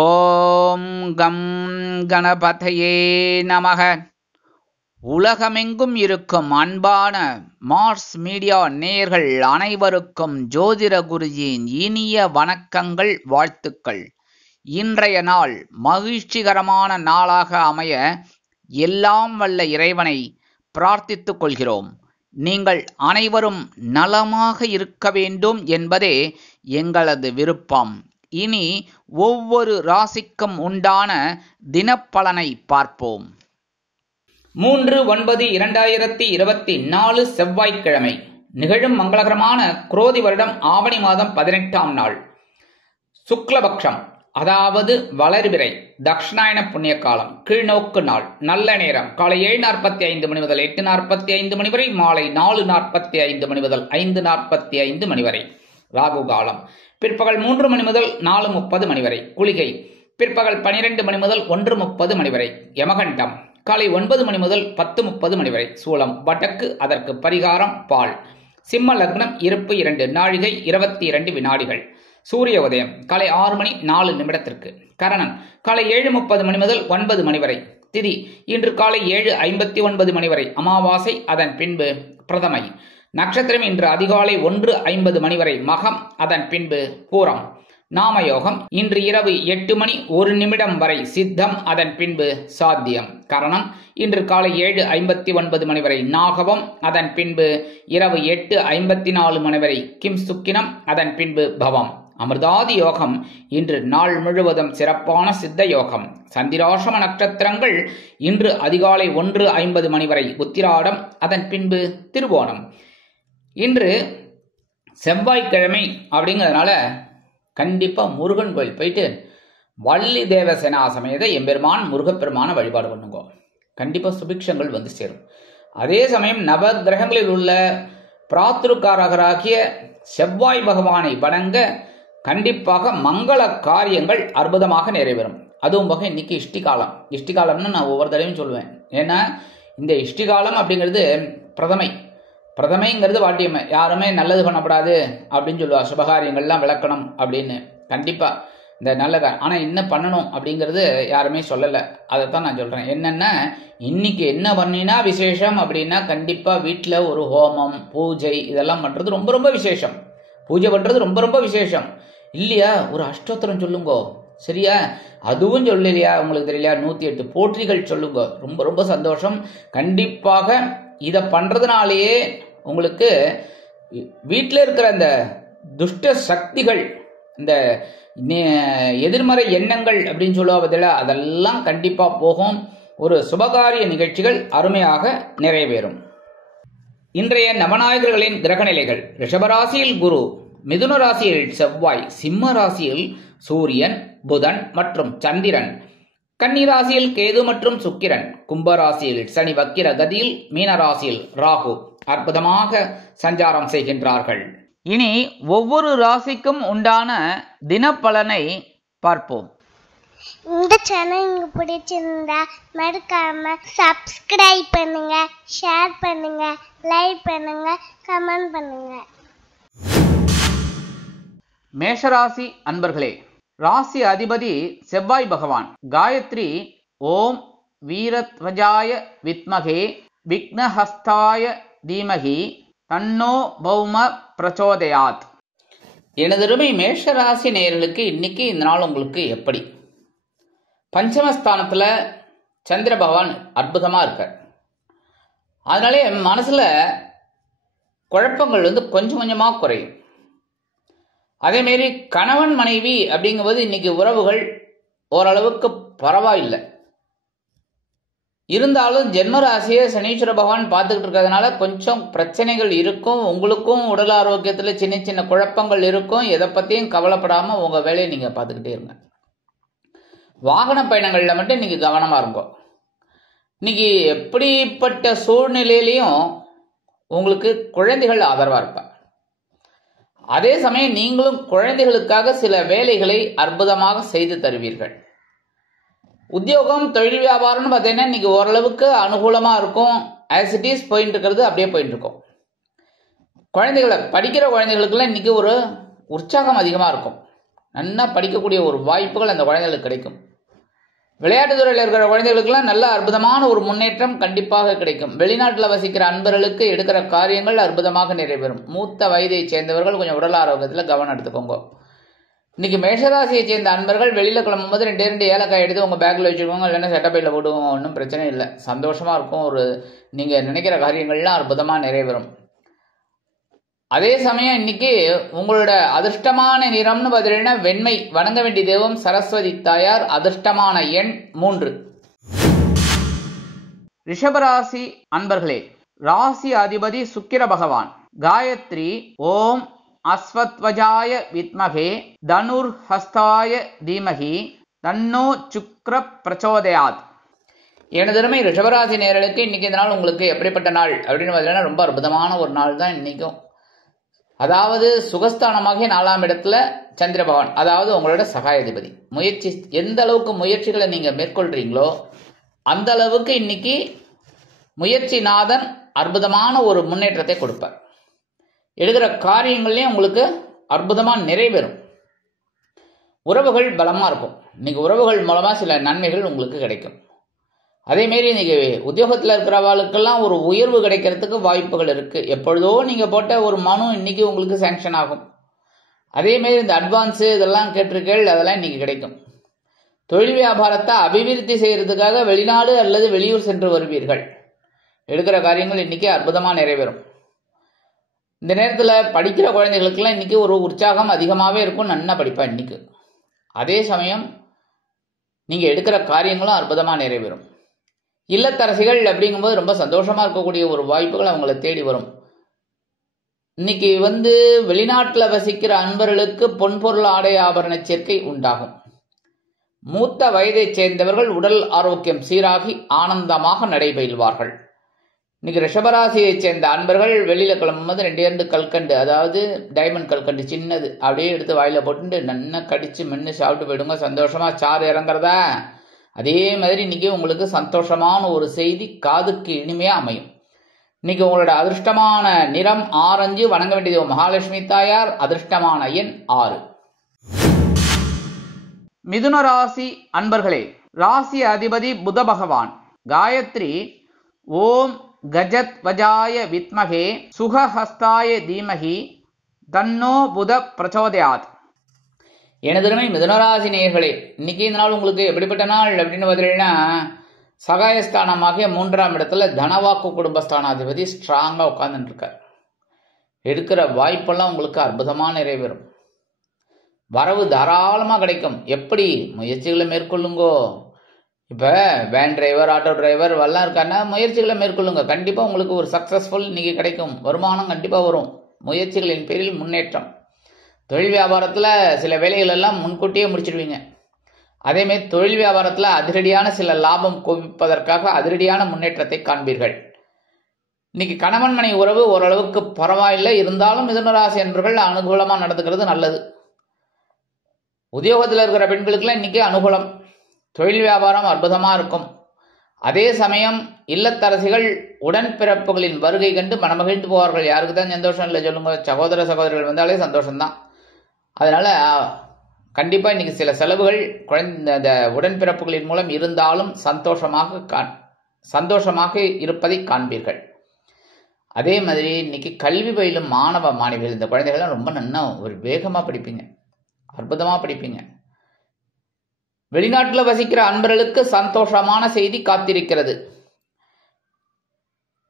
ஓம் come கணபதையே நமக. உலகமெங்கும் இருக்கும் அன்பான மார்ஸ் மீடியா நேயர்கள் அனைவருக்கும் ஜோதிட குருஜியின் இனிய வணக்கங்கள், வாழ்த்துக்கள். இன்றைய நாள் மகிழ்ச்சிகரமான நாளாக அமைய எல்லாம் வல்ல இறைவனை பிரார்த்தித்துக் கொள்கிறோம். நீங்கள் அனைவரும் நலமாக இருக்க வேண்டும் என்பதே எங்களது விருப்பம். இனி ஒவ்வொரு ராசிக்கும் உண்டான தினப்பலனை பார்ப்போம். 3/9/2024 செவ்வாய்க்கிழமை நிகழும் மங்களகரமான குரோதி வருடம் ஆவணி மாதம் 18ஆம் நாள், சுக்லபக்ஷம், அதாவது வளர்பிறை, தக்ஷணாயன புண்ணிய காலம், கீழ்நோக்கு நாள், நல்ல நேரம் காலை 7:45 மணி முதல் 8:45 மணி வரை, மாலை 4:45 மணி முதல் 5:45 மணி வரை. ராகு காலம் பிற்பகல் 3 மணி முதல் 4:30 மணி வரை. குளிகை பிற்பகல் 12 மணி முதல் 1:30 மணி வரை. யமகண்டம் காலை 9 மணி முதல் 10:30 மணி வரை. சூலம் வடக்கு, அதற்கு பரிகாரம் பால். சிம்ம லக்னம், இருப்பு 2 நாழிகை 22 வினாடிகள். சூரிய உதயம் காலை 6 மணி 4 நிமிடத்திற்கு. கரணன் காலை 7:30 மணி முதல் 9 மணி வரை. திதி இன்று காலை 7:59 மணி வரை. அமாவாசை, அதன் பின்பு பிரதமை. நட்சத்திரம் இன்று அதிகாலை 1:50 மணி வரை மகம், அதன் பின்பு பூரம். நாமயோகம் இன்று இரவு 8 மணி 1 நிமிடம் வரை சித்தம், அதன் பின்பு சாத்தியம். கரணம் இன்று காலை 7:59 மணி வரை நாகவம், அதன் பின்பு இரவு 8:54 மணி வரை கிம் சுக்கினம், அதன் பின்பு பவம். அமிர்தாதி யோகம் இன்று நாள் முழுவதும் சிறப்பான சித்த யோகம். சந்திராசிரம நட்சத்திரங்கள் இன்று அதிகாலை 1:50 மணி வரை உத்திராடம், அதன் பின்பு திருவோணம். இன்று செவ்வாய்க்கிழமை அப்படிங்கிறதுனால கண்டிப்பா முருகன் கோயில் போயிட்டு வள்ளி தேவசேனா சமேத எம்பெருமான் முருகப்பெருமான வழிபாடு பண்ணுங்க. கண்டிப்பா சுபிக்ஷங்கள் வந்து சேரும். அதே சமயம் நவ கிரகங்களில் உள்ள பிராத்ருக்காரகராகிய செவ்வாய் பகவானை வணங்க கண்டிப்பாக மங்கள காரியங்கள் அற்புதமாக நிறைவேறும். அதுவும் போக இன்னைக்கு இஷ்டிகாலம். இஷ்டிகாலம்னு நான் ஒவ்வொரு தடவையும் சொல்லுவேன். ஏன்னா இந்த இஷ்டிகாலம் அப்படிங்கிறது பிரதமைங்கிறது வாட்டியம். யாருமே நல்லது பண்ணப்படாது அப்படின்னு சொல்லுவா, சுபகாரியங்கள்லாம் விளக்கணும் அப்படின்னு. கண்டிப்பா இந்த நல்ல ஆனால் என்ன பண்ணணும் அப்படிங்கிறது யாருமே சொல்லலை. அதைத்தான் நான் சொல்றேன். என்னன்னா இன்னைக்கு என்ன பண்ணினா விசேஷம் அப்படின்னா கண்டிப்பா வீட்டில் ஒரு ஹோமம், பூஜை இதெல்லாம் பண்றது ரொம்ப ரொம்ப விசேஷம். பூஜை பண்றது ரொம்ப ரொம்ப விசேஷம் இல்லையா? ஒரு அஷ்டோத்திரம் சொல்லுங்கோ, சரியா? அதுவும் சொல்லலையா உங்களுக்கு தெரியலையா? 108 போற்றிகள் சொல்லுங்க. ரொம்ப ரொம்ப சந்தோஷம். கண்டிப்பாக இதை பண்றதுனாலேயே உங்களுக்கு வீட்டில் இருக்கிற அந்த துஷ்ட சக்திகள், இந்த எதிர்மறை எண்ணங்கள் அப்படின்னு சொல்லுவதில்ல, அதெல்லாம் கண்டிப்பா போகும். ஒரு சுபகாரிய நிகழ்ச்சிகள் அருமையாக நிறைவேறும். இன்றைய நவநாயகர்களின் கிரகநிலைகள்: ரிஷபராசியில் குரு, மிதுன ராசியில் செவ்வாய், சிம்ம ராசியில் சூரியன், புதன் மற்றும் சந்திரன், கன்னி ராசியில் கேது மற்றும் சுக்கிரன், கும்பராசியில் சனி வக்கிர கதியில், மீன ராசியில் ராகு அற்புதமாக சஞ்சாரம் செய்கின்றார்கள். இனி ஒவ்வொரு ராசிக்கும் உண்டான தினப்பலனை பார்ப்போம். இந்த சேனல் உங்களுக்கு பிடிச்சிருந்தா மறக்காம சப்ஸ்கிரைப் பண்ணுங்க, ஷேர் பண்ணுங்க, லைக் பண்ணுங்க, கமெண்ட் பண்ணுங்க. மேஷராசி அன்பர்களே, ராசி அதிபதி செவ்வாய் பகவான். காயத்ரி ஓம் வீரத்வஜாய வித்மகே விக்னஹஸ்தாய தீமகி தன்னோ பௌம பிரச்சோதயாத். எனதருமை மேஷராசி நேயர்களுக்கு இன்னைக்கு இந்த நாள் உங்களுக்கு எப்படி? பஞ்சமஸ்தானத்துல சந்திர பகவான் அற்புதமா இருக்கார். அதனாலே மனசுல குழப்பங்கள் கொஞ்சம் கொஞ்சமா குறையும். அதேமாரி கணவன் மனைவி அப்படிங்கும்போது இன்னைக்கு உறவுகள் ஓரளவுக்கு பரவாயில்லை. இருந்தாலும் ஜென்மராசியை சனீஸ்வர பகவான் பார்த்துக்கிட்டு இருக்கிறதுனால கொஞ்சம் பிரச்சனைகள் இருக்கும். உங்களுக்கும் உடல் ஆரோக்கியத்தில் சின்ன சின்ன குழப்பங்கள் இருக்கும். எதை பற்றியும் கவலைப்படாம உங்க வேலையை நீங்க பார்த்துக்கிட்டே இருங்க. வாகன பயணங்கள்ல மட்டும் இன்னைக்கு கவனமா இருங்கோ. இன்னைக்கு எப்படிப்பட்ட சூழ்நிலையிலையும் உங்களுக்கு குழந்தைகள் ஆதரவா இருப்பாங்க. அதே சமயம் நீங்களும் குழந்தைகளுக்காக சில வேலைகளை அற்புதமாக செய்து தருவீர்கள். உத்தியோகம், தொழில் வியாபாரம்னு பார்த்தீங்கன்னா இன்னைக்கு ஓரளவுக்கு அனுகூலமா இருக்கும். ஆஸ் இட் இஸ் போயிட்டு இருக்கிறது அப்படியே போயிட்டு இருக்கும். குழந்தைகளை படிக்கிற குழந்தைகளுக்குலாம் இன்னைக்கு ஒரு உற்சாகம் அதிகமாக இருக்கும். நல்லா படிக்கக்கூடிய ஒரு வாய்ப்புகள் அந்த குழந்தைகளுக்கு கிடைக்கும். விளையாட்டு துறையில் இருக்கிற குழந்தைகளுக்கெல்லாம் நல்ல அற்புதமான ஒரு முன்னேற்றம் கண்டிப்பாக கிடைக்கும். வெளிநாட்டில் வசிக்கிற அன்பர்களுக்கு எடுக்கிற காரியங்கள் அற்புதமாக நிறைவேறும். மூத்த வயதை சேர்ந்தவர்கள் கொஞ்சம் உடல் ஆரோக்கியத்தில் கவனம் எடுத்துக்கோங்க. இன்னைக்கு மேஷராசியை சேர்ந்த அன்பர்கள் வெளியில் கிளம்பும்போது 2 ஏலக்காய் எடுத்து உங்கள் பேக்கில் வச்சுக்கோங்க, இல்லைன்னா செட்டப்பையில் போடுவோங்க, ஒன்றும் பிரச்சனை இல்லை, சந்தோஷமாக இருக்கும். நீங்கள் நினைக்கிற காரியங்கள்லாம் அற்புதமாக நிறைவேறும். அதே சமயம் இன்னைக்கு உங்களோட அதிர்ஷ்டமான நிறம்னு பார்த்தீங்கன்னா வெண்மை. வணங்க வேண்டிய தெய்வம் சரஸ்வதி தாயார். அதிர்ஷ்டமான எண் 3. ரிஷபராசி அன்பர்களே, ராசி அதிபதி சுக்கிர பகவான். காயத்ரி ஓம் அஸ்வத்வஜாய வித்மகே தனுர் ஹஸ்தாய தீமகி தன்னோ சுக்ர பிரச்சோதயாத். எனதருமை ரிஷபராசி நேயர்களுக்கு இன்னைக்கு இந்த நாள் உங்களுக்கு எப்படிப்பட்ட நாள் அப்படின்னு பார்த்தீங்கன்னா ரொம்ப அற்புதமான ஒரு நாள் தான் இன்னைக்கும். அதாவது சுகஸ்தானமாக 4ஆம் இடத்துல சந்திர பகவான், அதாவது உங்களோட சகாயாதிபதி. எந்த அளவுக்கு முயற்சிகளை நீங்க மேற்கொள்றீங்களோ அந்த அளவுக்கு இன்னைக்கு முயற்சிநாதன் அற்புதமான ஒரு முன்னேற்றத்தை கொடுப்பார். எடுக்கிற காரியங்கள்லயும் உங்களுக்கு அற்புதமா நிறைவேறும். உறவுகள் பலமா இருக்கும். இன்னைக்கு உறவுகள் மூலமா சில நன்மைகள் உங்களுக்கு கிடைக்கும். அதேமாரி இன்னைக்கு உத்தியோகத்தில் இருக்கிறவாளுக்கெல்லாம் ஒரு உயர்வு கிடைக்கிறதுக்கு வாய்ப்புகள் இருக்கு. எப்பொழுதோ நீங்க போட்ட ஒரு மனு இன்னைக்கு உங்களுக்கு சாங்ஷன் ஆகும். அதேமாரி இந்த அட்வான்ஸு இதெல்லாம் கேட்டிருக்கீள், அதெல்லாம் இன்னைக்கு கிடைக்கும். தொழில் வியாபாரத்தை அபிவிருத்தி செய்யறதுக்காக வெளிநாடு அல்லது வெளியூர் சென்று வருவீர்கள். எடுக்கிற காரியங்கள் இன்னைக்கு அற்புதமாக நிறைவேறும். இந்த நேரத்தில் படிக்கிற குழந்தைகளுக்கெல்லாம் இன்னைக்கு ஒரு உற்சாகம் அதிகமாகவே இருக்கும். நன்னா படிப்பா இன்னைக்கு. அதே சமயம் நீங்க எடுக்கிற காரியங்களும் அற்புதமாக நிறைவேறும். இல்லத்தரசிகள் அப்படிங்கும்போது ரொம்ப சந்தோஷமா இருக்கக்கூடிய ஒரு வாய்ப்புகள் அவங்களை தேடி வரும். இன்னைக்கு வெளிநாட்டில் வசிக்கிற அன்பர்களுக்கு பொன்பொருள் ஆடை ஆபரண சேர்க்கை உண்டாகும். மூத்த வயதை சேர்ந்தவர்கள் உடல் ஆரோக்கியம் சீராகி ஆனந்தமாக நடைபெறுவார்கள். இன்னைக்கு ரிஷபராசியை சேர்ந்த அன்பர்கள் வெளியில கிளம்பும்போது 2 கல்கண்டு, அதாவது டைமண்ட் கல்கண்டு சின்னது, அப்படியே எடுத்து வாயில போட்டு நல்லா கடிச்சு மென்று சாப்பிட்டு போயிடுங்க. சந்தோஷமா சாறு இறங்குறதா. அதே மாதிரி இன்னைக்கு உங்களுக்கு சந்தோஷமான ஒரு செய்தி காதுக்கு இனிமையா அமையும். இன்னைக்கு உங்களோட அதிர்ஷ்டமான நிறம் ஆரஞ்சு. வணங்க வேண்டியது மகாலட்சுமி தாயார். அதிர்ஷ்டமான எண் 6. மிதுன ராசி அன்பர்களே, ராசி அதிபதி புத பகவான். காயத்ரி ஓம் கஜத் வஜாய வித்மகே சுகஹஸ்தாய தீமகி தன்னோ புத பிரச்சோதயாத். எனதருமை மிதுனராசி நேயர்களே, இன்னைக்கு இந்த நாள் உங்களுக்கு எப்படிப்பட்ட நாள் அப்படின்னு பார்த்தீங்கன்னா, சகாயஸ்தானமாக 3ஆம் இடத்துல தனவாக்கு குடும்பஸ்தானாதிபதி ஸ்ட்ராங்கா உட்கார்ந்துட்டு இருக்கார். எடுக்கிற வாய்ப்பெல்லாம் உங்களுக்கு அற்புதமாக நிறைவேறும். வரவு தாராளமாக கிடைக்கும். எப்படி முயற்சிகளை மேற்கொள்ளுங்கோ. இப்போ வேன் டிரைவர், ஆட்டோ டிரைவர் எல்லாம் இருக்கான்னா முயற்சிகளை மேற்கொள்ளுங்க. கண்டிப்பாக உங்களுக்கு ஒரு சக்ஸஸ்ஃபுல் இன்னைக்கு கிடைக்கும். வருமானம் கண்டிப்பாக வரும். முயற்சிகளின் பேரில் முன்னேற்றம். தொழில் வியாபாரத்தில் சில வேலைகள் எல்லாம் முன்கூட்டியே முடிச்சிடுவீங்க. அதேமாதிரி தொழில் வியாபாரத்தில் அதிரடியான சில லாபம் குவிப்பதற்காக அதிரடியான முன்னேற்றத்தை காண்பீர்கள். இன்னைக்கு கணவன் மனை உறவு ஓரளவுக்கு பரவாயில்லை. இருந்தாலும் மிதுனராசி என்பவர்கள் அனுகூலமாக நடந்துக்கிறது நல்லது. உத்தியோகத்தில் இருக்கிற பெண்களுக்கெல்லாம் இன்னைக்கு அனுகூலம். தொழில் வியாபாரம் அற்புதமாக இருக்கும். அதே சமயம் இல்லத்தரசிகள் உடன்பிறப்புகளின் வருகை கண்டு மனமகிழ்ந்து போவார்கள். யாருக்கு தான் சந்தோஷம் இல்லை சொல்லுங்க. சகோதர சகோதரிகள் வந்தாலே சந்தோஷம்தான். அதனால கண்டிப்பாக இன்னைக்கு சில செலவுகள் இந்த உடன்பிறப்புகளின் மூலம் இருந்தாலும் சந்தோஷமாக இருப்பதை காண்பீர்கள். அதே மாதிரி இன்னைக்கு கல்வி பயிலும் மாணவ மாணவிகள், இந்த குழந்தைகள்லாம் ரொம்ப நன்னா ஒரு வேகமாக படிப்பீங்க, அற்புதமாக படிப்பீங்க. வெளிநாட்டில் வசிக்கிற அன்பர்களுக்கு சந்தோஷமான செய்தி காத்திருக்கிறது.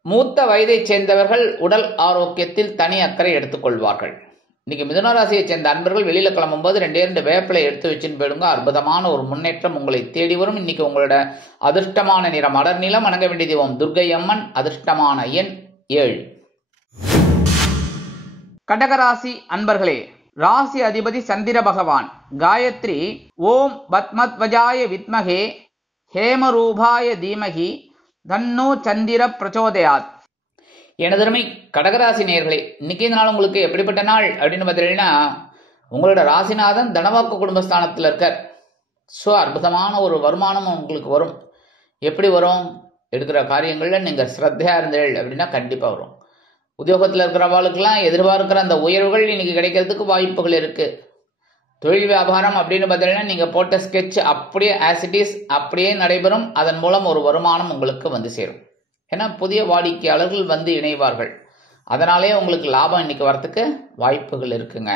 மூத்த வயதை சேர்ந்தவர்கள் உடல் ஆரோக்கியத்தில் தனி அக்கறை எடுத்துக்கொள்வார்கள். இன்னைக்கு மிதுனராசியை சேர்ந்த அன்பர்கள் வெளியில கிளம்பும்போது 2 வேப்பிலை எடுத்து வச்சுன்னு போயிடுங்க. அற்புதமான ஒரு முன்னேற்றம் உங்களை தேடி வரும். இன்னைக்கு உங்களோட அதிர்ஷ்டமான நிறம் அடர் நிலம். வணங்க வேண்டிய தெய்வம் துர்க்கை அம்மன். அதிர்ஷ்டமான எண் 7. கடகராசி அன்பர்களே, ராசி அதிபதி சந்திர பகவான். காயத்ரி ஓம் பத்மத்வஜாய வித்மகே ஹேமரூபாய தீமகி தன்னோ சந்திர பிரச்சோதயாத். எனதருமை கடகராசி நேயர்களே, இன்னைக்கு இந்த நாள் உங்களுக்கு எப்படிப்பட்ட நாள் அப்படின்னு பார்த்தீங்கன்னா, உங்களோட ராசிநாதன் தனவாக்கு குடும்பஸ்தானத்தில் இருக்கார். ஸோ அற்புதமான ஒரு வருமானம் உங்களுக்கு வரும். எப்படி வரும்? எடுக்கிற காரியங்களில் நீங்கள் ஸ்ரத்தையாக இருந்தீர்கள் அப்படின்னா கண்டிப்பாக வரும். உத்தியோகத்தில் இருக்கிறவாளுக்கெல்லாம் எதிர்பார்க்கிற அந்த உயர்வுகள் இன்னைக்கு கிடைக்கிறதுக்கு வாய்ப்புகள் இருக்கு. தொழில் வியாபாரம் அப்படின்னு பார்த்தீங்கன்னா நீங்கள் போட்ட ஸ்கெட்ச் அப்படியே ஆசிட்டிஸ் அப்படியே நடைபெறும். அதன் மூலம் ஒரு வருமானம் உங்களுக்கு வந்து சேரும். ஏன்னா புதிய வாடிக்கையாளர்கள் வந்து இணைவார்கள். அதனாலே உங்களுக்கு லாபம் இன்னைக்கு வரத்துக்கு வாய்ப்புகள் இருக்குங்க.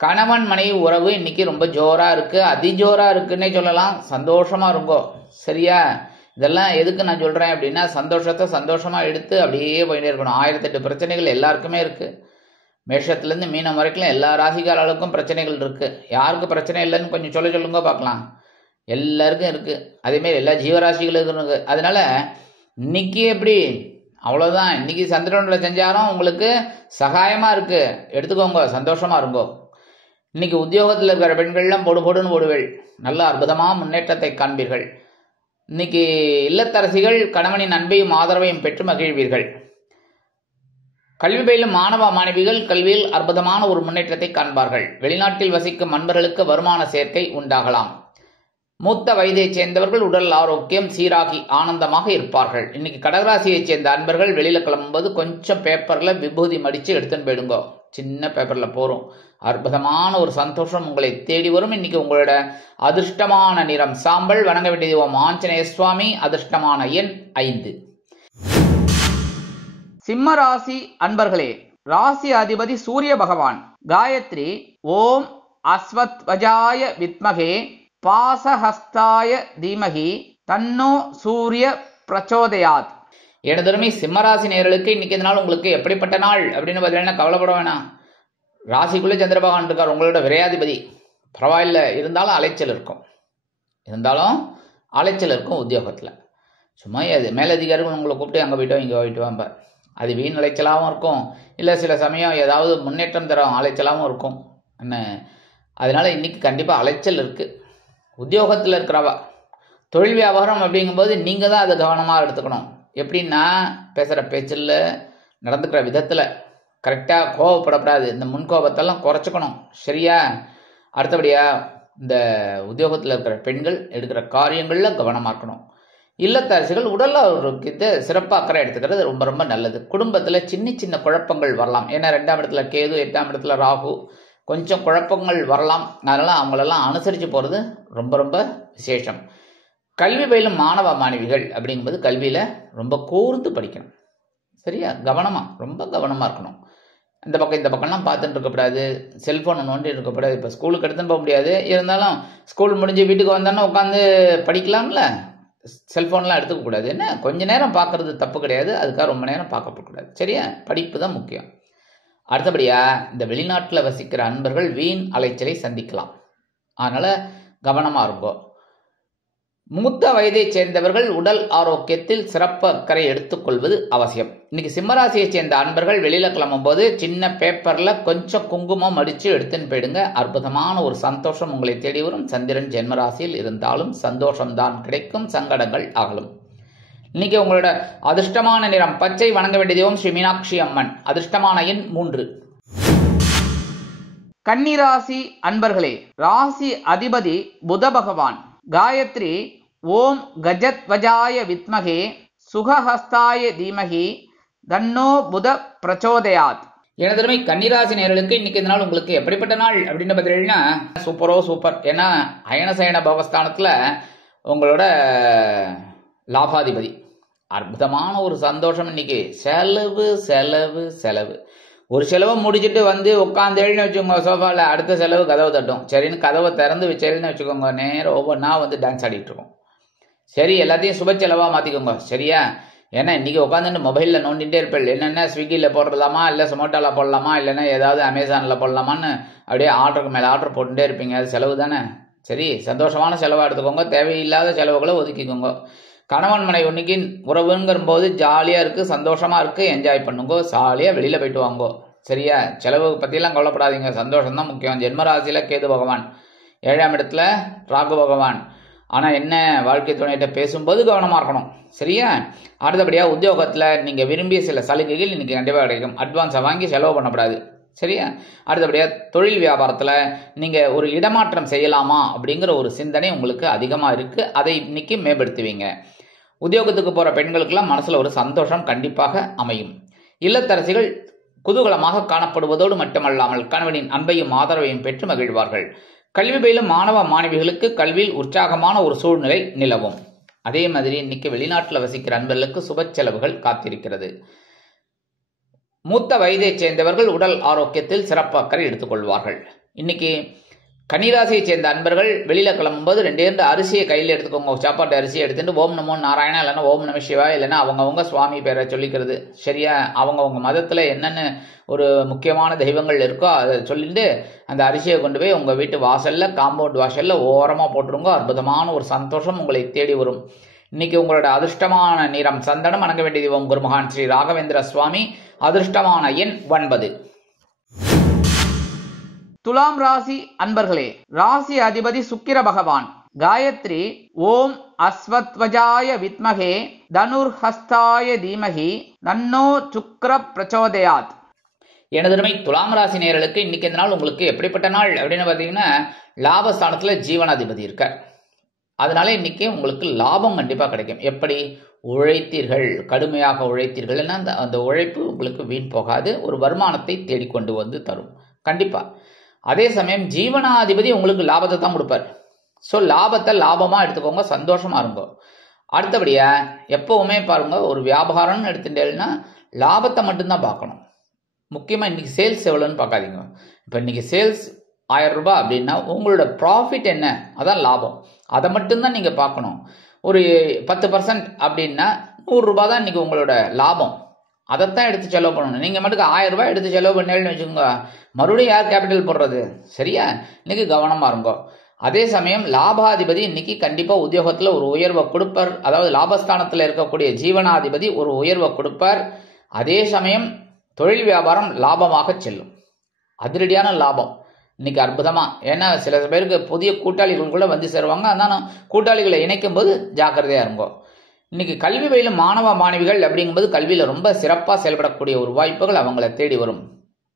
கணவன் மனைவி உறவு இன்னைக்கு ரொம்ப ஜோரா இருக்கு, அதிஜோரா இருக்குன்னே சொல்லலாம். சந்தோஷமா இருங்கோ. சரியா? இதெல்லாம் எதுக்கு நான் சொல்றேன் அப்படின்னா, சந்தோஷத்தை சந்தோஷமா எடுத்து அப்படியே போயிட்டே இருக்கணும். 1008 பிரச்சனைகள் எல்லாருக்குமே இருக்கு. மேஷத்துலேருந்து மீனம் வரைக்கும் எல்லா ராசிக்காரர்களுக்கும் பிரச்சனைகள் இருக்கு. யாருக்கு பிரச்சனை இல்லைன்னு கொஞ்சம் சொல்லுங்க பார்க்கலாம். எல்லாருக்கும் இருக்கு. அதேமாரி எல்லா ஜீவராசிகளுக்கும் இருக்கு. அதனால இன்னைக்கு எப்படி அவ்வளோதான். இன்னைக்கு சந்திரனோட சஞ்சாரம் உங்களுக்கு சகாயமா இருக்கு, எடுத்துக்கோங்க, சந்தோஷமா இருங்கோ. இன்னைக்கு உத்தியோகத்தில் இருக்கிற பெண்கள்லாம் போடுன்னு போடுவேள். நல்ல அற்புதமாக முன்னேற்றத்தை காண்பீர்கள். இன்னைக்கு இல்லத்தரசிகள் கணவனின் அன்பையும் ஆதரவையும் பெற்று மகிழ்வீர்கள். கல்வி பயிலும் மாணவ மாணவிகள் கல்வியில் அற்புதமான ஒரு முன்னேற்றத்தை காண்பார்கள். வெளிநாட்டில் வசிக்கும் நண்பர்களுக்கு வருமான சேர்க்கை உண்டாகலாம். மூத்த வயதைச் சேர்ந்தவர்கள் உடல் ஆரோக்கியம் சீராகி ஆனந்தமாக இருப்பார்கள். இன்னைக்கு கடகராசியைச் சேர்ந்த அன்பர்கள் வெளியில கிளம்பும்போது கொஞ்சம் பேப்பர்ல விபூதி மடிச்சு எடுத்துன்னு போயிடுங்க. சின்ன பேப்பர்ல போறோம். அற்புதமான ஒரு சந்தோஷம் உங்களை தேடி வரும். இன்னைக்கு உங்களோட அதிர்ஷ்டமான நிறம் சாம்பல். வணங்க வேண்டிய தெய்வம் ஆஞ்சநேய சுவாமி. அதிர்ஷ்டமான எண் 5. சிம்ம ராசி அன்பர்களே, ராசி அதிபதி சூரிய பகவான். காயத்ரி ஓம் அஸ்வத்வஜாய வித்மகே பாசஹஸ்தாய தீமகி தன்னோ சூரிய பிரச்சோதயாத். எனதருமை சிம்மராசி நேயர்களுக்கு இன்னைக்கு இந்த நாள் உங்களுக்கு எப்படிப்பட்ட நாள் அப்படின்னு பார்த்தீங்கன்னா கவலைப்பட வேணாம். ராசிக்குள்ளே சந்திர பகவான் இருக்கார், உங்களோட விரையாதிபதி. பரவாயில்ல, இருந்தாலும் அலைச்சல் இருக்கும். உத்தியோகத்தில் சும்மா அது மேலதிகாரிகள் உங்களை கூப்பிட்டு அங்கே போயிட்டோம் இங்கே போயிட்டு வாங்க. அது வீண் அலைச்சலாகவும் இருக்கும், இல்லை சில சமயம் ஏதாவது முன்னேற்றம் தரும் அலைச்சலாகவும் இருக்கும் என்ன. அதனால இன்னைக்கு கண்டிப்பாக அலைச்சல் இருக்குது. உத்தியோகத்தில் இருக்கிறவா தொழில் வியாபாரம் அப்படிங்கும்போது நீங்கள் தான் அதை கவனமாக எடுத்துக்கணும். எப்படின்னா பேசுகிற பேச்சில் நடந்துக்கிற விதத்தில் கரெக்டாக கோவப்படக்கூடாது. இந்த முன்கோபத்தெல்லாம் குறைச்சிக்கணும். சரியா? அடுத்தபடியாக இந்த உத்தியோகத்தில் இருக்கிற பெண்கள் எடுக்கிற காரியங்களில் கவனமாக இருக்கணும். இல்லத்தரசிகள் உடல் ஆரோக்கியத்தை சிறப்பாக அக்கறை எடுத்துக்கிறது ரொம்ப ரொம்ப நல்லது. குடும்பத்தில் சின்ன சின்ன குழப்பங்கள் வரலாம். ஏன்னா 2ஆம் இடத்துல கேது, 8ஆம் இடத்துல ராகு, கொஞ்சம் குழப்பங்கள் வரலாம். அதனால் அவங்களெல்லாம் அனுசரித்து போகிறது ரொம்ப ரொம்ப விசேஷம். கல்வி பயிலும் மாணவ மாணவிகள் அப்படிங்கும்போது கல்வியில் ரொம்ப கூர்ந்து படிக்கணும். சரியா? ரொம்ப கவனமாக இருக்கணும். இந்த பக்கம் இந்த பக்கம்லாம் பார்த்துட்டு இருக்கக்கூடாது. செல்ஃபோனை நோண்டி இருக்கக்கூடாது. இப்போ ஸ்கூலுக்கு எடுத்துன்னு போக முடியாது, இருந்தாலும் ஸ்கூல் முடிஞ்சு வீட்டுக்கு வந்தோன்னா உட்காந்து படிக்கலாம்ல. செல்ஃபோன்லாம் எடுத்துக்கக்கூடாது. என்ன கொஞ்ச நேரம் பார்க்குறது தப்பு கிடையாது, அதுக்காக ரொம்ப நேரம் பார்க்கக்கூடாது. சரியா? படிப்பு தான் முக்கியம். அடுத்தபடியாக இந்த வெளிநாட்டில் வசிக்கிற அன்பர்கள் வீண் அலைச்சலை சந்திக்கலாம். அதனால் கவனமாக இருக்கும். மூத்த வயதைச் சேர்ந்தவர்கள் உடல் ஆரோக்கியத்தில் சிறப்பு அக்கறை எடுத்துக்கொள்வது அவசியம். இன்னைக்கு சிம்மராசியை சேர்ந்த அன்பர்கள் வெளியில கிளம்பும் போது சின்ன பேப்பர்ல கொஞ்சம் குங்குமம் அடிச்சு எடுத்துன்னு போயிடுங்க. அற்புதமான ஒரு சந்தோஷம் உங்களை தேடி வரும். சந்திரன் ஜென்மராசியில் இருந்தாலும் சந்தோஷம்தான் கிடைக்கும், சங்கடங்கள் அகலும். இன்னைக்கு உங்களோட அதிர்ஷ்டமான நிறம் பச்சை. வணங்க வேண்டிய தெய்வம் ஸ்ரீ மீனாட்சி அம்மன். அதிர்ஷ்டமான எண் 3. கன்னிராசி அன்பர்களே, ராசி அதிபதி புத பகவான். காயத்ரி ஓம் கஜத்வஜாய வித்மகே சுகஹஸ்தாய தீமகி தன்னோ புத பிரச்சோதயாத். எனதருமை கன்னிராசி நேயர்களுக்கு இன்னைக்கு இந்த நாள் உங்களுக்கு எப்படிப்பட்ட நாள் அப்படின்னு பார்த்தீங்கன்னா சூப்பர். ஏன்னா அயனசயன பவஸ்தானத்தில் உங்களோட லாபாதிபதி. அற்புதமான ஒரு சந்தோஷம். இன்னைக்கு செலவு ஒரு செலவை முடிச்சுட்டு வந்து உட்காந்தேன்னு வச்சுக்கோங்க சோஃபாவில், அடுத்த செலவு கதவை தட்டும். சரின்னு கதவை திறந்து வச்சேன்னு வச்சுக்கோங்க, நேரம் ஒவ்வொன்றா வந்து டான்ஸ் ஆடிட்டு இருக்கோம். சரி, எல்லாத்தையும் சுப செலவாக மாற்றிக்கோங்க. சரியா? ஏன்னா இன்றைக்கி உட்காந்துட்டு மொபைலில் நோண்டிகிட்டே இருப்பேன். என்னென்ன ஸ்விக்கியில் போடலாமா, இல்லை சொமோட்டோவில் போடலாமா, இல்லைன்னா ஏதாவது அமேசானில் போடலாமான்னு அப்படியே ஆர்டருக்கு மேலே ஆர்டர் போட்டுகிட்டே இருப்பீங்க. அது செலவு தானே. சரி, சந்தோஷமான செலவாக எடுத்துக்கோங்க. தேவையில்லாத செலவுகளை ஒதுக்கிக்கோங்க. கணவன் மனை இன்னைக்கு உறவுங்கிற போது ஜாலியாக இருக்குது, சந்தோஷமாக இருக்குது, என்ஜாய் பண்ணுங்கோ. ஜாலியாக வெளியில் போயிட்டு வாங்கோ. சரியா? செலவு பற்றிலாம் கவலைப்படாதீங்க, சந்தோஷம்தான் முக்கியம். ஜென்மராசியில் கேது பகவான், 7ஆம் இடத்துல ராகு பகவான். ஆனால் என்ன, வாழ்க்கை துணையிட்ட பேசும்போது கவனமாக இருக்கணும். சரியா? அடுத்தபடியாக உத்தியோகத்தில் நீங்கள் விரும்பிய சில சலுகைகள் இன்றைக்கி கண்டிப்பாக கிடைக்கும். அட்வான்ஸை வாங்கி செலவு பண்ணக்கூடாது. சரியா? அடுத்தபடியாக தொழில் வியாபாரத்தில் நீங்கள் ஒரு இடமாற்றம் செய்யலாமா அப்படிங்கிற ஒரு சிந்தனை உங்களுக்கு அதிகமாக இருக்குது. அதை இன்னைக்கு மேம்படுத்துவீங்க. உத்தியோகத்துக்கு போகிற பெண்களுக்கெல்லாம் மனசில் ஒரு சந்தோஷம் கண்டிப்பாக அமையும். இல்லத்தரசிகள் குதூகலமாக காணப்படுவதோடு மட்டுமல்லாமல் கணவனின் அன்பையும் ஆதரவையும் பெற்று மகிழ்வார்கள். கல்வி பயிலும் மாணவ மாணவிகளுக்கு கல்வியில் உற்சாகமான ஒரு சூழ்நிலை நிலவும். அதே மாதிரி இன்னைக்கு வெளிநாட்டில் வசிக்கிற அன்பர்களுக்கு சுப செலவுகள் காத்திருக்கிறது. மூத்த வயதைச் சேர்ந்தவர்கள் உடல் ஆரோக்கியத்தில் சிறப்பு அக்கறை எடுத்துக்கொள்வார்கள். இன்னைக்கு கன்னிராசியை சேர்ந்த அன்பர்கள் வெளியில கிளம்பும்போது 2 அரிசியை கையில் எடுத்துக்கோங்க. சாப்பாட்டு அரிசியை எடுத்துட்டு ஓம் நமோ நாராயணா இல்லைன்னா ஓம் நம சிவா இல்லைன்னா அவங்கவுங்க சுவாமி பேரை சொல்லிக்கிறது சரியா. அவங்கவுங்க மதத்துல என்னென்ன ஒரு முக்கியமான தெய்வங்கள் இருக்கோ அதை சொல்லிட்டு அந்த அரிசியை கொண்டு போய் உங்க வீட்டு வாசல்ல காம்பவுண்ட் வாசல்ல ஓரமா போட்டுருங்க. அற்புதமான ஒரு சந்தோஷம் உங்களை தேடி வரும். இன்னைக்கு உங்களோட அதிர்ஷ்டமான நிறம் சந்தனம். வணங்க வேண்டிய தெய்வம் குருமகான் ஸ்ரீ ராகவேந்திர சுவாமி. அதிர்ஷ்டமான எண் 9. துலாம் ராசி அன்பர்களே, ராசி அதிபதி சுக்கிர பகவான். காயத்ரி ஓம் அஸ்வத்வஜாய வித்மகே தனுர்ஹஸ்தாய தீமகி தன்னோ சுக்ர பிரச்சோதயாத். எனதுமை துலாம் ராசி நேயர்களுக்கு இன்னைக்கு இந்த நாள் உங்களுக்கு எப்படிப்பட்ட நாள் அப்படின்னு பார்த்தீங்கன்னா, லாபஸ்தானத்துல ஜீவனாதிபதி இருக்கார். அதனால இன்னைக்கு உங்களுக்கு லாபம் கண்டிப்பா கிடைக்கும். எப்படி உழைத்தீர்கள், கடுமையாக உழைத்தீர்கள், அந்த உழைப்பு உங்களுக்கு வீண் போகாது, ஒரு வருமானத்தை தேடிக்கொண்டு வந்து தரும் கண்டிப்பா. அதே சமயம் ஜீவனாதிபதி உங்களுக்கு லாபத்தை தான் கொடுப்பார். ஸோ லாபத்தை லாபமா எடுத்துக்கோங்க, சந்தோஷமா இருங்க. அடுத்தபடியா எப்பவுமே பாருங்க, ஒரு வியாபாரம்னு எடுத்துட்டேன்னா லாபத்தை மட்டும்தான் பார்க்கணும். முக்கியமா இன்னைக்கு சேல்ஸ் எவ்வளோன்னு பார்க்காதீங்க. இப்போ இன்னைக்கு சேல்ஸ் 1000 ரூபாய் அப்படின்னா உங்களோட ப்ராஃபிட் என்ன, அதான் லாபம். அதை மட்டும்தான் நீங்க பார்க்கணும். ஒரு 10% அப்படின்னா 100 ரூபாய் தான் இன்னைக்கு உங்களோட லாபம். அதைத்தான் எடுத்து செலவு பண்ணணும். நீங்க மட்டும் 1000 ரூபாய் எடுத்து செலவு பண்ணேன்னு வச்சுக்கோங்க, மறுபடியும் யார் கேபிட்டல் போடுறது சரியா. இன்னைக்கு கவனமா இருங்கோ. அதே சமயம் லாபாதிபதி இன்னைக்கு கண்டிப்பா உத்தியோகத்துல ஒரு உயர்வை கொடுப்பார். அதாவது லாபஸ்தானத்துல இருக்கக்கூடிய ஜீவனாதிபதி ஒரு உயர்வை கொடுப்பார். அதே சமயம் தொழில் வியாபாரம் லாபமாக செல்லும், அதிரடியான லாபம் இன்னைக்கு அற்புதமா. ஏன்னா சில பேருக்கு புதிய கூட்டாளிகள் கூட வந்து சேருவாங்க. அதனால கூட்டாளிகளை இணைக்கும் போது ஜாக்கிரதையா இருங்கோ. இன்னைக்கு கல்வி பயிலும் மாணவ மாணவிகள் அப்படிங்கும்போது கல்வியில ரொம்ப சிறப்பாக செயல்படக்கூடிய ஒரு வாய்ப்புகள் அவங்களை தேடி வரும்.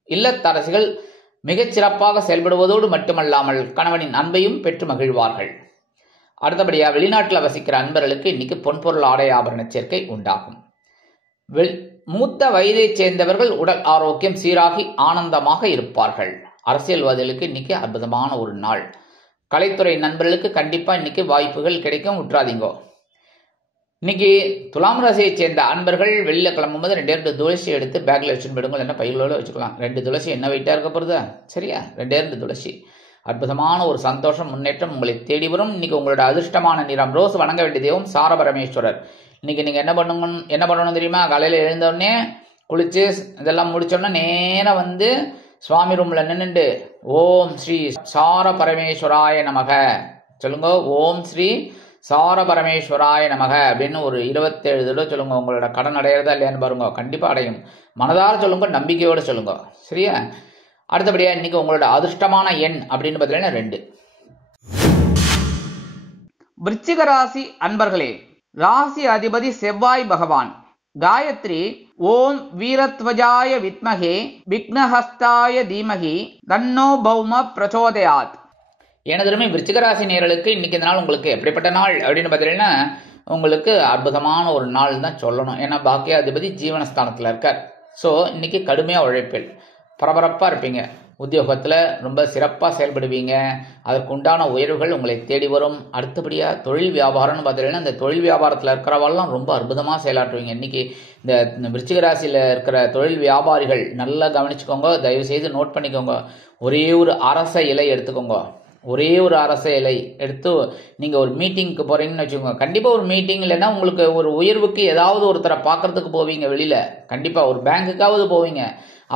இல்லத்தரசிகள் மிகச் சிறப்பாக செயல்படுவதோடு மட்டுமல்லாமல் கணவனின் அன்பையும் பெற்று மகிழ்வார்கள். அடுத்தபடியா வெளிநாட்டில் வசிக்கிற அன்பர்களுக்கு இன்னைக்கு பொன்பொருள் ஆடை ஆபரண சேர்க்கை உண்டாகும். மூத்த வயதைச் சேர்ந்தவர்கள் உடல் ஆரோக்கியம் சீராகி ஆனந்தமாக இருப்பார்கள். அரசியல்வாதிகளுக்கு இன்னைக்கு அற்புதமான ஒரு நாள். கலைத்துறை நண்பர்களுக்கு கண்டிப்பா இன்னைக்கு வாய்ப்புகள் கிடைக்கும், விட்டுறாதீங்கோ. இன்னைக்கு துலாம் ராசியை சேர்ந்த அன்பர்கள் வெளியில கிளம்பும்போது 2 துளசி எடுத்து பேக்ல வச்சுட்டு போயிடுங்க, என்ன பைகளோட வச்சுக்கலாம். 2 துளசி என்ன வெயிட்டா இருக்க போறதா சரியா. 2 துளசி. அற்புதமான ஒரு சந்தோஷம் முன்னேற்றம் உங்களை தேடி வரும். இன்னைக்கு உங்களோட அதிர்ஷ்டமான நிறம் ரோஸ். வணங்க வேண்டிய தெய்வம் சார பரமேஸ்வரர். இன்னைக்கு நீங்க என்ன பண்ணணும் தெரியுமா? காலையில எழுந்தோடனே குளிச்சு இதெல்லாம் முடிச்சோடனே நேரா வந்து சுவாமி ரூம்ல நின்னுண்டு ஓம் ஸ்ரீ சார பரமேஸ்வராய நமக சொல்லுங்க. ஓம் ஸ்ரீ சார பரமேஸ்வராய நமக அப்படின்னு ஒரு 27 தடவை சொல்லுங்க. உங்களோட கடன் அடையிறதா இல்லையான்னு பாருங்க, கண்டிப்பா அடையும். மனதார சொல்லுங்க, நம்பிக்கையோட சொல்லுங்க சரியா. அடுத்தபடியா இன்னைக்கு உங்களோட அதிர்ஷ்டமான எண் அப்படின்னு பார்த்தீங்கன்னா 2. விருச்சிக ராசி அன்பர்களே, ராசி அதிபதி செவ்வாய் பகவான். காயத்ரி ஓம் வீரத்வஜாய வித்மகே விக்னஹஸ்தாய தீமகி தன்னோ பௌம பிரச்சோதயாத். எனதுமே விருச்சிகராசி நேயர்களுக்கு இன்னைக்கு இந்த நாள் உங்களுக்கு எப்படிப்பட்ட நாள் அப்படின்னு பார்த்தீங்கன்னா, உங்களுக்கு அற்புதமான ஒரு நாள் தான் சொல்லணும். ஏன்னா பாக்கியாதிபதி ஜீவனஸ்தானத்தில் இருக்கார். ஸோ இன்னைக்கு கடுமையாக உழைப்பில் பரபரப்பாக இருப்பீங்க. உத்தியோகத்தில் ரொம்ப சிறப்பாக செயல்படுவீங்க. அதற்கு உண்டான உயர்வுகள் உங்களை தேடி வரும். அடுத்தபடியாக தொழில் வியாபாரம்னு பார்த்தீங்கன்னா, இந்த தொழில் வியாபாரத்தில் இருக்கிறவெல்லாம் ரொம்ப அற்புதமாக செயலாற்றுவீங்க. இன்னைக்கு இந்த விருச்சிக ராசியில் இருக்கிற தொழில் வியாபாரிகள் நல்லா கவனிச்சுக்கோங்க, தயவு செய்து நோட் பண்ணிக்கோங்க. ஒரே ஒரு அரச இலை எடுத்துக்கோங்க. ஒரே ஒரு அரச இலை எடுத்து நீங்க ஒரு மீட்டிங்க்கு போறீங்கன்னு வச்சுக்கோங்க. கண்டிப்பா ஒரு மீட்டிங் இல்லைன்னா உங்களுக்கு ஒரு உயர்வுக்கு ஏதாவது ஒருத்தரை பார்க்கறதுக்கு போவீங்க, வெளியில கண்டிப்பா ஒரு பேங்குக்காவது போவீங்க.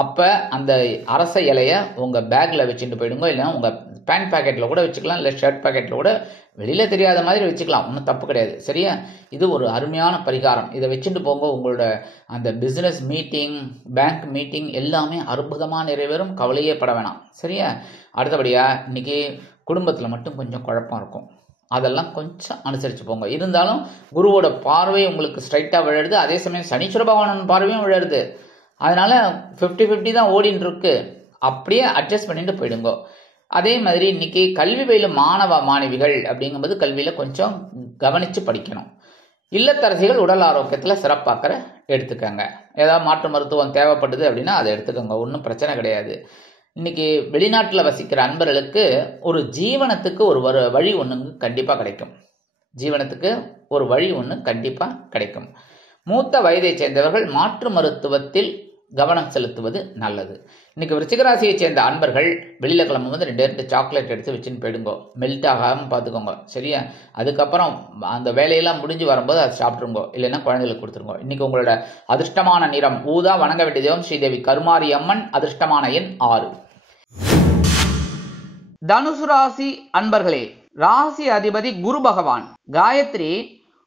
அப்ப அந்த அரச இலைய உங்க பேக்ல வச்சுட்டு போயிடுங்க. இல்லைன்னா உங்க பேண்ட் பாக்கெட்ல கூட வச்சுக்கலாம், இல்லை ஷர்ட் பாக்கெட்ல கூட வெளியில தெரியாத மாதிரி வச்சுக்கலாம், ஒன்றும் தப்பு கிடையாது சரியா. இது ஒரு அருமையான பரிகாரம். இதை வச்சுட்டு போங்க. உங்களோட அந்த பிசினஸ் மீட்டிங், பேங்க் மீட்டிங் எல்லாமே அற்புதமாக நிறைவேறும், கவலையே பட வேணாம் சரியா. அடுத்தபடியா இன்னைக்கு குடும்பத்தில் மட்டும் கொஞ்சம் குழப்பம் இருக்கும், அதெல்லாம் கொஞ்சம் அனுசரித்து போங்க. இருந்தாலும் குருவோட பார்வை உங்களுக்கு ஸ்ட்ரைட்டாக விழுறது, அதே சமயம் சனீஸ்வர பகவானோட பார்வையும் விழுறது. அதனால 50-50 தான் ஓடின்னு இருக்கு. அப்படியே அட்ஜஸ்ட் பண்ணிட்டு போயிடுங்க. அதே மாதிரி இன்னைக்கு கல்வி பயிலும் மாணவ மாணவிகள் அப்படிங்கும்போது கல்வியில கொஞ்சம் கவனிச்சு படிக்கணும். இல்லத்தரசிகள் உடல் ஆரோக்கியத்தில் சிறப்பாக்கிற எடுத்துக்கங்க. ஏதாவது மாற்று மருத்துவம் தேவைப்படுது அப்படின்னா அதை எடுத்துக்கோங்க, ஒன்றும் பிரச்சனை கிடையாது. இன்னைக்கு வெளிநாட்டில் வசிக்கிற அன்பர்களுக்கு ஒரு ஜீவனத்துக்கு ஒரு வழி ஒன்று கண்டிப்பாக கிடைக்கும். ஜீவனத்துக்கு ஒரு வழி ஒன்று கண்டிப்பாக கிடைக்கும். மூத்த வயதை சேர்ந்தவர்கள் மாற்று மருத்துவத்தில் கவனம் செலுத்துவது நல்லது. இன்னைக்கு விருச்சிகராசியை சேர்ந்த அன்பர்கள் வெளியில கிளம்பும்போது 2 சாக்லேட் எடுத்து வச்சுன்னு போயிடுங்கோ. மெல்ட் ஆகாமல் பார்த்துக்கோங்க, சரியா? அதுக்கப்புறம் அந்த வேலையெல்லாம் முடிஞ்சு வரும்போது அதை சாப்பிட்ருங்கோ, இல்லைன்னா குழந்தைகளுக்கு கொடுத்துருங்கோ. இன்னைக்கு உங்களோட அதிர்ஷ்டமான நிறம் ஊதா. வணங்க வேண்டிய தெய்வம் ஸ்ரீதேவி கருமாரி அம்மன். அதிர்ஷ்டமான எண் 6. தனுசு ராசி அன்பர்களே, ராசி அதிபதி குரு பகவான். காயத்ரி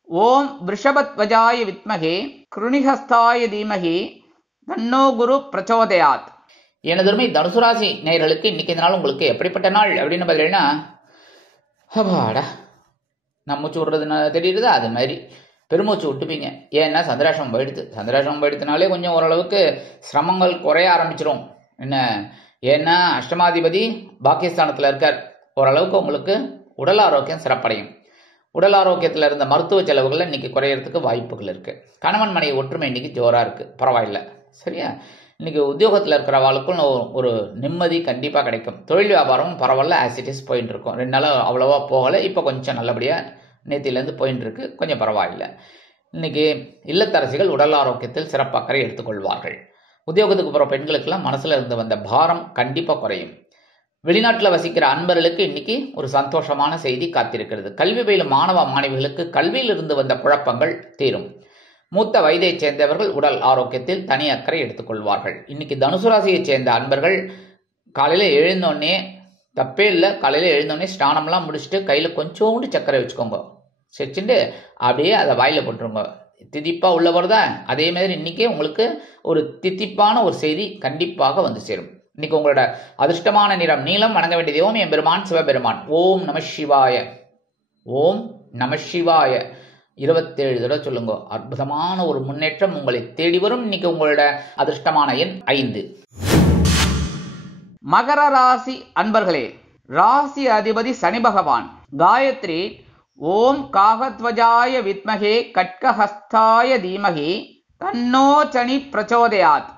ஓம் ரிஷபத்வஜாய வித்மகே கிருணிஹஸ்தாய தீமகி தன்னோ குரு பிரச்சோதயாத். எனதுமே தனுசு ராசி நேயர்களுக்கு இன்னைக்கு இந்த நாள் உங்களுக்கு எப்படிப்பட்ட நாள் அப்படின்னு பார்த்தீங்கன்னா, அப்பாடா நான் மூச்சு விடுறது தெரியுதா, அது மாதிரி பெருமூச்சு விட்டுப்பீங்க. ஏன்னா சந்திராஷ்டமம் போயிடுது. சந்திராஷ்டமம் போயிடுதுனாலே கொஞ்சம் ஓரளவுக்கு சிரமங்கள் குறைய ஆரம்பிச்சிடும். என்ன, ஏன்னா அஷ்டமாதிபதி பாகிஸ்தானத்தில் இருக்கார். ஓரளவுக்கு உங்களுக்கு உடல் ஆரோக்கியம் சிறப்படையும். உடல் ஆரோக்கியத்தில் இருந்த மருத்துவ செலவுகளில் இன்னைக்கு குறையறதுக்கு வாய்ப்புகள் இருக்குது. கணவன் மனைவி ஒற்றுமை இன்னைக்கு ஜோராக இருக்குது, பரவாயில்ல, சரியா? இன்னைக்கு உத்தியோகத்தில் இருக்கிறவாளுக்கும் ஒரு நிம்மதி கண்டிப்பாக கிடைக்கும். தொழில் வியாபாரமும் பரவாயில்ல, ஆசிட்டிஸ் போயிட்டு இருக்கும். 2 நாள் அவ்வளோவா போகலை, இப்போ கொஞ்சம் நல்லபடியாக நேத்திலேருந்து போயிட்டு இருக்கு, கொஞ்சம் பரவாயில்லை. இன்னைக்கு இல்லத்தரசிகள் உடல் ஆரோக்கியத்தில் சிறப்பாக்கறை எடுத்துக்கொள்வார்கள். உத்தியோகத்துக்கு போகிற பெண்களுக்கெல்லாம் மனசில் இருந்து வந்த பாரம் கண்டிப்பாக குறையும். வெளிநாட்டில் வசிக்கிற அன்பர்களுக்கு இன்னைக்கு ஒரு சந்தோஷமான செய்தி காத்திருக்கிறது. கல்வி பயிலும் மாணவ மாணவிகளுக்கு கல்வியில் இருந்து வந்த குழப்பங்கள் தீரும். மூத்த வயதை சேர்ந்தவர்கள் உடல் ஆரோக்கியத்தில் தனி அக்கறை எடுத்துக்கொள்வார்கள். இன்னைக்கு தனுசு ராசியை சேர்ந்த அன்பர்கள் காலையில் எழுந்தோடனே, தப்பே இல்லை, காலையில் எழுந்தோடனே ஸ்நானம்லாம் முடிச்சுட்டு கையில் கொஞ்சோண்டு சர்க்கரை வச்சுக்கோங்க, வச்சுட்டு அப்படியே அதை வாயில் போட்டுருங்க. திதிப்பாக உள்ள வருதா, அதே மாதிரி இன்னைக்கு உங்களுக்கு ஒரு தித்திப்பான ஒரு செய்தி கண்டிப்பாக வந்து சேரும். இன்னைக்கு உங்களோட அதிர்ஷ்டமான நிறம் நீலம். வணங்க வேண்டிய தெய்வம் எம்பெருமான் சிவபெருமான். ஓம் நம சிவாய. ஓம் நம சிவாய 27 தடவை சொல்லுங்க. அற்புதமான ஒரு முன்னேற்றம் உங்களை தேடி வரும். இன்னைக்கு உங்களோட அதிர்ஷ்டமான எண் 5. மகர ராசி அன்பர்களே, ராசி அதிபதி சனி பகவான். காயத்ரி ஓம் காகத்வஜாய வித்மகே கட்கஹஸ்தாய தீமகி தன்னோ சனி பிரச்சோதயாத்.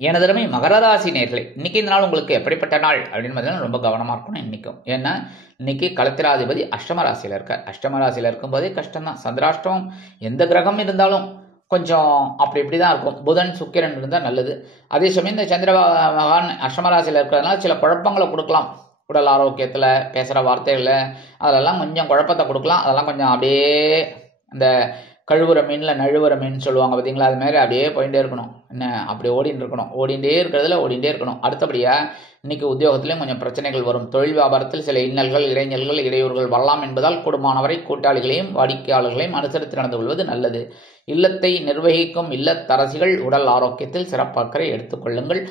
எனதுமே மகர ராசி நேயர்களே, இன்னைக்கு இந்த நாள் உங்களுக்கு எப்படிப்பட்ட நாள் அப்படின்னு பார்த்தீங்கன்னா ரொம்ப கவனமாக இருக்கணும் இன்னைக்கும். ஏன்னா இன்னைக்கு களத்திராதிபதி அஷ்டம ராசியில் இருக்கார். அஷ்டம ராசியில் இருக்கும்போதே கஷ்டம்தான். சந்திராஷ்டமம் எந்த கிரகம் இருந்தாலும் கொஞ்சம் அப்படி இப்படி தான் இருக்கும். புதன் சுக்கிரன் இருந்தால் நல்லது. அதே சமயம் இந்த சந்திர பகவான் அஷ்டம ராசியில் இருக்கிறதுனால சில குழப்பங்களை கொடுக்கலாம். உடல் ஆரோக்கியத்தில் பேசுகிற வார்த்தைகளில் அதெல்லாம் கொஞ்சம் குழப்பத்தை கொடுக்கலாம். அதெல்லாம் கொஞ்சம் அப்படியே இந்த கழுவுற மீனில் நழுவுற மீன் சொல்லுவாங்க பார்த்தீங்களா, அது மாதிரி அப்படியே போயிட்டே இருக்கணும். என்ன, அப்படி ஓடிட்டு இருக்கணும். ஓடிண்டே இருக்கணும். அடுத்தபடியாக இன்னைக்கு உத்தியோகத்திலையும் கொஞ்சம் பிரச்சனைகள் வரும். தொழில் வியாபாரத்தில் சில இன்னல்கள், இடைஞ்சல்கள், இடையூறுகள் வரலாம் என்பதால் கூடுமானவரை கூட்டாளிகளையும் வாடிக்கையாளர்களையும் அனுசரித்து நடந்து கொள்வது நல்லது. இல்லத்தை நிர்வகிக்கும் இல்லத்தரசிகள் உடல் ஆரோக்கியத்தில் சிறப்பாக்கறை எடுத்துக்கொள்ளுங்கள்.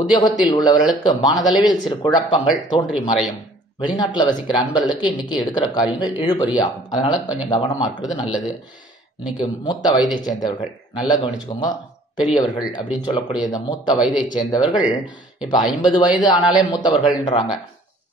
உத்தியோகத்தில் உள்ளவர்களுக்கு மனதளவில் சிறு குழப்பங்கள் தோன்றி மறையும். வெளிநாட்டில் வசிக்கிற அன்பர்களுக்கு இன்னைக்கு எடுக்கிற காரியங்கள் இழுபறியாகும். அதனால கொஞ்சம் கவனமாக இருக்கிறது நல்லது. இன்னைக்கு மூத்த வயதை சேர்ந்தவர்கள் நல்லா கவனிச்சுக்கோங்க. பெரியவர்கள் அப்படின்னு சொல்லக்கூடிய இந்த மூத்த வயதை சேர்ந்தவர்கள் இப்போ 50 வயது ஆனாலே மூத்தவர்கள்ன்றாங்க,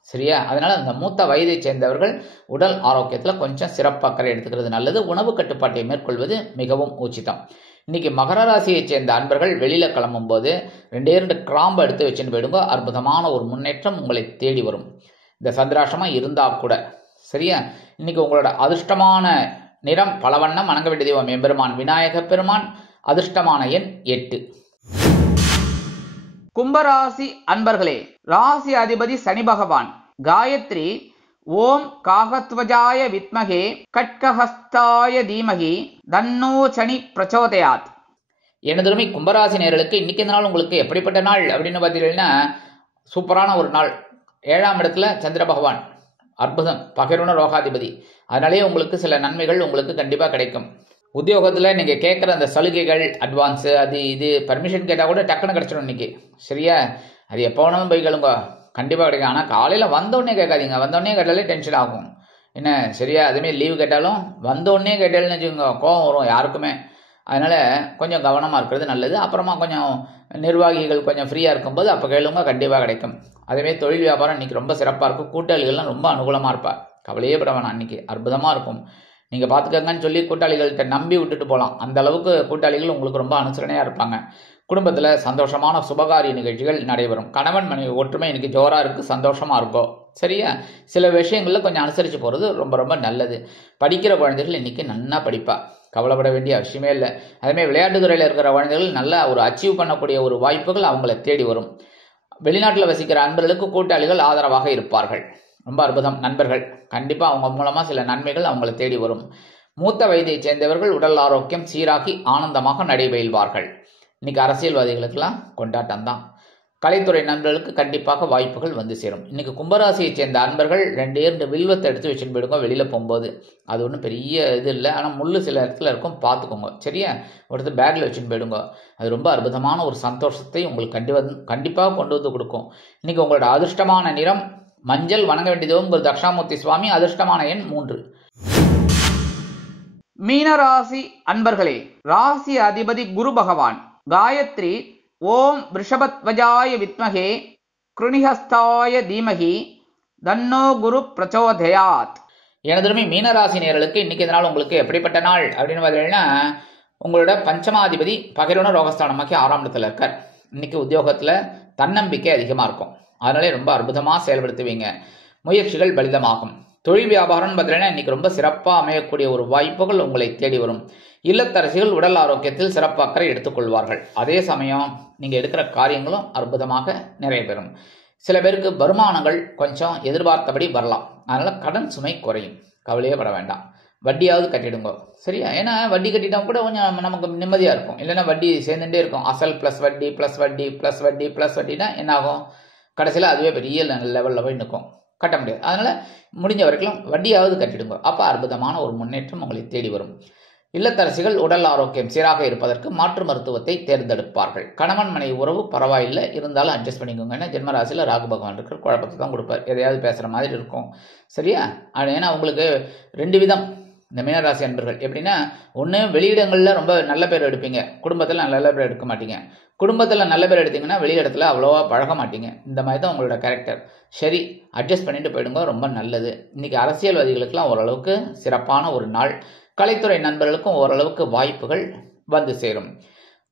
சரியா? அதனால அந்த மூத்த வயதை சேர்ந்தவர்கள் உடல் ஆரோக்கியத்தில் கொஞ்சம் சிறப்பாக்கறை எடுத்துக்கிறது நல்லது. உணவு கட்டுப்பாட்டை மேற்கொள்வது மிகவும் உச்சிதம். இன்னைக்கு மகர ராசியை சேர்ந்த அன்பர்கள் வெளியில கிளம்பும் போது 2 கிராம்பு எடுத்து வச்சுன்னு போயிடுங்க. அற்புதமான ஒரு முன்னேற்றம் உங்களை தேடி வரும். இந்த சந்திராஷ்டமா இருந்தா கூட, சரியா? இன்னைக்கு உங்களோட அதிர்ஷ்டமான நிறம் பலவண்ணம். வணங்க வேண்டிய தெய்வம் எம்பெருமான் விநாயக பெருமான். அதிர்ஷ்டமான எண் 8. கும்பராசி அன்பர்களே, ராசி அதிபதி சனி பகவான். காயத்ரி ஓம் காகத்வஜாய வித்மகே கட்கஹஸ்தாய தீமகி தன்னோ சனி பிரச்சோதயாத். எனதுமே கும்பராசி நேயர்களுக்கு இன்னைக்கு இந்த நாள் உங்களுக்கு எப்படிப்பட்ட நாள் அப்படின்னு பார்த்தீங்கன்னா சூப்பரான ஒரு நாள். 7ஆம் இடத்துல சந்திர பகவான், அற்புதம், பகிர்வுண ரோகாதிபதி. அதனாலேயே உங்களுக்கு சில நன்மைகள் உங்களுக்கு கண்டிப்பாக கிடைக்கும். உத்தியோகத்தில் நீங்கள் கேட்குற அந்த சலுகைகள், அட்வான்ஸு, அது இது பர்மிஷன் கேட்டால் கூட டக்குன்னு கிடச்சிடும் இன்னைக்கு, சரியா? அது எப்போ வேணாலும் போய் கேளுங்க, கண்டிப்பாக கிடைக்கும். ஆனால் காலையில் வந்தோடனே கேட்காதீங்க. வந்தோடனே கேட்டாலே டென்ஷன் ஆகும், என்ன, சரியா? அதுமாரி லீவு கேட்டாலும் வந்தோடனே கேட்டாலுன்னு வச்சுக்கோங்க, கோவம் வரும் யாருக்குமே. அதனால் கொஞ்சம் கவனமாக இருக்கிறது நல்லது. அப்புறமா கொஞ்சம் நிர்வாகிகள் கொஞ்சம் ஃப்ரீயாக இருக்கும்போது அப்போ கேளுங்க, கண்டிப்பாக கிடைக்கும். அதேமாரி தொழில் வியாபாரம் இன்றைக்கி ரொம்ப சிறப்பாக இருக்கும். கூட்டாளிகள்லாம் ரொம்ப அனுகூலமாக இருப்பாள், கவலையே பட வேணாம். இன்றைக்கி அற்புதமாக இருக்கும். நீங்கள் பார்த்துக்கங்கன்னு சொல்லி கூட்டாளிகள்கிட்ட நம்பி விட்டுட்டு போகலாம். அந்த அளவுக்கு கூட்டாளிகள் உங்களுக்கு ரொம்ப அனுசரணையாக இருப்பாங்க. குடும்பத்தில் சந்தோஷமான சுபகாரிய நிகழ்ச்சிகள் நடைபெறும். கணவன் மனைவி ஒற்றுமை இன்னைக்கு ஜோராக இருக்குது, சந்தோஷமாக இருக்கும். சரியா? சில விஷயங்களில் கொஞ்சம் அனுசரித்து போகிறது ரொம்ப ரொம்ப நல்லது. படிக்கிற குழந்தைகள் இன்றைக்கி நல்லா படிப்பா, கவலைப்பட வேண்டிய அவசியமே இல்லை. அதேமாதிரி விளையாட்டுத்துறையில் இருக்கிற குழந்தைகள் நல்லா ஒரு அச்சீவ் பண்ணக்கூடிய ஒரு வாய்ப்புகள் அவங்கள தேடி வரும். வெளிநாட்டில் வசிக்கிற அன்பர்களுக்கு கூட்டாளிகள் ஆதரவாக இருப்பார்கள். ரொம்ப அற்புதம். நண்பர்கள் கண்டிப்பாக அவங்க மூலமாக சில நன்மைகள் அவங்கள தேடி வரும். மூத்த வயதைச் சேர்ந்தவர்கள் உடல் ஆரோக்கியம் சீராகி ஆனந்தமாக நடைபெறுவார்கள். இன்னைக்கு அரசியல்வாதிகளுக்கெல்லாம் கொண்டாட்டம் தான். கலைத்துறை நண்பர்களுக்கு கண்டிப்பாக வாய்ப்புகள் வந்து சேரும். இன்னைக்கு கும்பராசியைச் சேர்ந்த அன்பர்கள் 2 வில்வத்தை எடுத்து வச்சுட்டு போயிடுங்க வெளியில் போகும்போது. அது ஒன்றும் பெரிய இது இல்லை, ஆனால் முள்ளு சில இடத்துல இருக்கும், பார்த்துக்கோங்க. சரியா? ஒருத்தர் பேக்கில் வச்சுட்டு போயிடுங்க. அது ரொம்ப அற்புதமான ஒரு சந்தோஷத்தை உங்களுக்கு கண்டிப்பாக கொண்டு வந்து கொடுக்கும். இன்னைக்கு உங்களோட அதிர்ஷ்டமான நிறம் மஞ்சள். வணங்க வேண்டியது உங்கள் தட்சிணாமூர்த்தி சுவாமி. அதிர்ஷ்டமான எண் 3. மீனராசி அன்பர்களே, ராசி அதிபதி குரு பகவான். காயத்ரி ஓம் ரிஷபத்வஜாய வித்மகே கிருணிஹஸ்தாய தீமகி தன்னோ குரு பிரச்சோதயாத். எனதுமே மீனராசி நேயர்களுக்கு இன்னைக்கு நாள் உங்களுக்கு எப்படிப்பட்ட நாள் அப்படின்னு பார்த்தீங்கன்னா, உங்களோட பஞ்சமாதிபதி பகிர்வன ரோகஸ்தானமாக்கி 6ஆம் இடத்துல இருக்கார். இன்னைக்கு உத்தியோகத்தில் தன்னம்பிக்கை அதிகமாக இருக்கும். அதனாலே ரொம்ப அற்புதமாக செயல்படுத்துவீங்க. முயற்சிகள் பலிதமாகும். தொழில் வியாபாரம்னு பார்த்தீங்கன்னா இன்னைக்கு ரொம்ப சிறப்பாக அமையக்கூடிய ஒரு வாய்ப்புகள் உங்களை தேடி வரும். இல்லத்தரசிகள் உடல் ஆரோக்கியத்தில் சிறப்பு அக்கறை எடுத்துக்கொள்வார்கள். அதே சமயம் நீங்கள் எடுக்கிற காரியங்களும் அற்புதமாக நிறைவேறும். சில பேருக்கு வருமானங்கள் கொஞ்சம் எதிர்பார்த்தபடி வரலாம். அதனால் கடன் சுமை குறையும். கவலையே பட வேண்டாம். வட்டியாவது கட்டிடுங்க. சரியா? ஏன்னா வட்டி கட்டிட்டா கூட கொஞ்சம் நமக்கு நிம்மதியாக இருக்கும். இல்லைன்னா வட்டி சேர்ந்துட்டே இருக்கும். அசல் ப்ளஸ் வட்டி ப்ளஸ் வட்டி ப்ளஸ் வட்டி ப்ளஸ் வட்டினா என்ன ஆகும்? கடைசியில் அதுவே பெரிய லெவலில் போய் நிற்கும். கட்ட முடியாது. அதனால் முடிஞ்ச வரைக்கும் வட்டியாவது கட்டிடுங்க. அப்போ அற்புதமான ஒரு முன்னேற்றம் உங்களை தேடி வரும். இல்லத்தரசிகள் உடல் ஆரோக்கியம் சீராக இருப்பதற்கு மாற்று மருத்துவத்தை தேர்ந்தெடுப்பார்கள். கணவன் மனைவி உறவு பரவாயில்லை, இருந்தாலும் அட்ஜஸ்ட் பண்ணிக்கோங்க. ஏன்னா ஜென்மராசியில் ராகு பகவான் இருக்கிற குழப்பத்தை தான் கொடுப்பார். எதையாவது பேசுகிற மாதிரி இருக்கும். சரியா? ஏன்னா உங்களுக்கு 2 விதம் இந்த மீனராசி அன்பர்கள். எப்படின்னா, ஒன்று வெளியிடங்களில் ரொம்ப நல்ல பேர் எடுப்பீங்க, குடும்பத்தில் நல்ல பேர் எடுக்க மாட்டீங்க. குடும்பத்தில் நல்ல பேர் எடுத்தீங்கன்னா வெளியிடத்தில் அவ்வளோவா பழக மாட்டீங்க. இந்த மாதிரி தான் உங்களோட கேரக்டர். சரி, அட்ஜஸ்ட் பண்ணிட்டு போயிடுங்க, ரொம்ப நல்லது. இன்னைக்கு அரசியல்வாதிகளுக்கெல்லாம் ஓரளவுக்கு சிறப்பான ஒரு நாள். கலைத்துறை நண்பர்களுக்கும் ஓரளவுக்கு வாய்ப்புகள் வந்து சேரும்.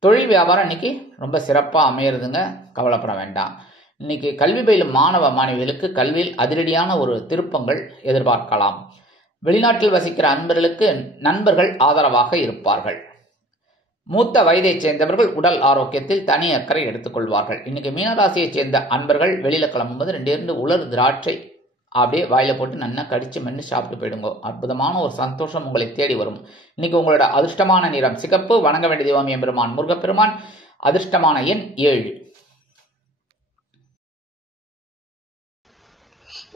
தொழில் வியாபாரம் இன்னைக்கு ரொம்ப சிறப்பாக அமையிறதுங்க, கவலைப்பட வேண்டாம். இன்னைக்கு கல்வி பயிலும் மாணவ மாணவிகளுக்கு கல்வியில் அதிரடியான ஒரு திருப்பங்கள் எதிர்பார்க்கலாம். வெளிநாட்டில் வசிக்கிற அன்பர்களுக்கு நண்பர்கள் ஆதரவாக இருப்பார்கள். மூத்த வயதைச் சேர்ந்தவர்கள் உடல் ஆரோக்கியத்தில் தனி அக்கறை எடுத்துக்கொள்வார்கள். இன்னைக்கு மீனராசியைச் சேர்ந்த அன்பர்கள் வெளியில கிளம்பும்போது 2 உலர் திராட்சை அப்படியே வாயில போட்டு நல்லா கடிச்சு மென்று சாப்பிட்டு போயிடுங்க. அற்புதமான ஒரு சந்தோஷம் உங்களை தேடி வரும். இன்னைக்கு உங்களோட அதிர்ஷ்டமான நிறம் சிகப்பு. வணங்க வேண்டிய தெய்வம் எம்பெருமான் முருகப்பெருமான். அதிர்ஷ்டமான எண் 7.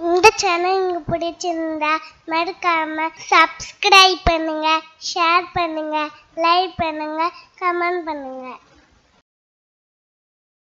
இந்த சேனல் உங்களுக்கு பிடிச்சிருந்தா மறக்காம சப்ஸ்கிரைப் பண்ணுங்க, ஷேர் பண்ணுங்க, லைக் பண்ணுங்க, கமெண்ட் பண்ணுங்க.